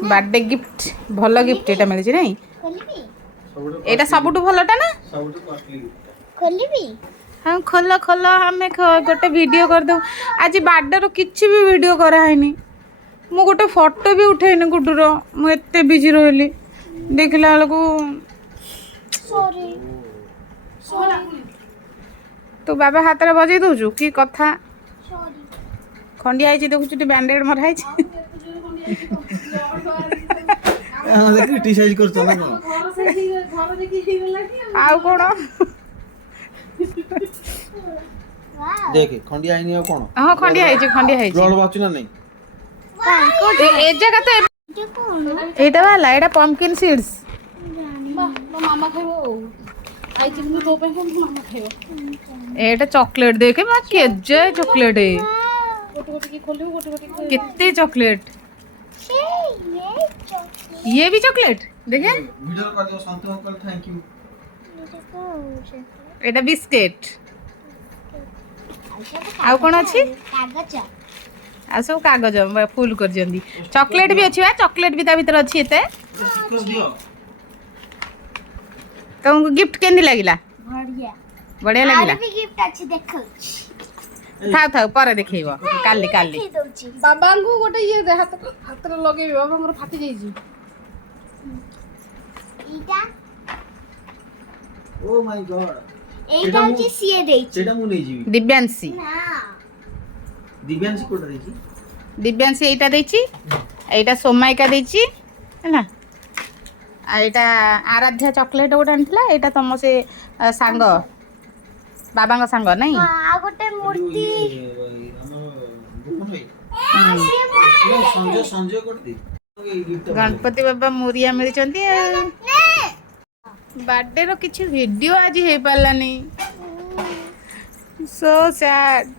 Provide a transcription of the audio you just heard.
birthday gift भल gift एटा मिली नहीं एटा सबुठु भलटा ना हाँ खोल खोल आम गोटे वीडियो कर दो आज बर्थडे किसी भी वीडियो कराइनी मु गोटे फोटो भी उठेनी गुड्डूर मुझे बिजी रही देखला तू बाबा हाथ में बजे दौचु कि कथा खंडिया देखु बैंडेड मराई क्रिटिसाइज करछ ना आउ कोन देख खंडिया आइनी आ कोन हां खंडिया आइछ ब्लड बाचु ना नहीं ए जगह तो एटा वाला एटा पंपकिन सीड्स मामा खाइबो आइछ कि तो पे मामा खाइबो एटा चॉकलेट देखे मा केजे चॉकलेट है गोटे गोटे की खोलिबो गोटे गोटे कितने चॉकलेट ये भी चॉकलेट देखे वीडियो कर दियो संतो uncle thank you Etah biscuit आउ कोन अछि कागज आ सब कागज फुल कर जंदी चॉकलेट भी अछि बा चॉकलेट भी ता भीतर अछि एते स्टिकर दियो तुमको गिफ्ट केंदी लागिला बढ़िया बढ़िया लागिला भी गिफ्ट अच्छी देखौ थाउ थाउ पर देखैबो काली काली दउची बाबा को गोटे ये दे हाथ रे लगे बाबा हमर फाटी जाई छी एटा ओ माय गॉड एटा होची सीए देइची सेटा मु नै जीवी दिव्यांशी ना दिव्यांशी कोटा देची दिव्यांशी एटा देछि एटा सोमाइका देछि हैना आ एटा आराध्या चॉकलेट गोटे आनथिला एटा तम से सांग बाबांग सांग नहीं हां आ गोटे मूर्ति संजय संजय कोट दे गणपति बाबा मुरिया मिलचंती बर्थडे रो किछि वीडियो आज हे पालानी सो सैड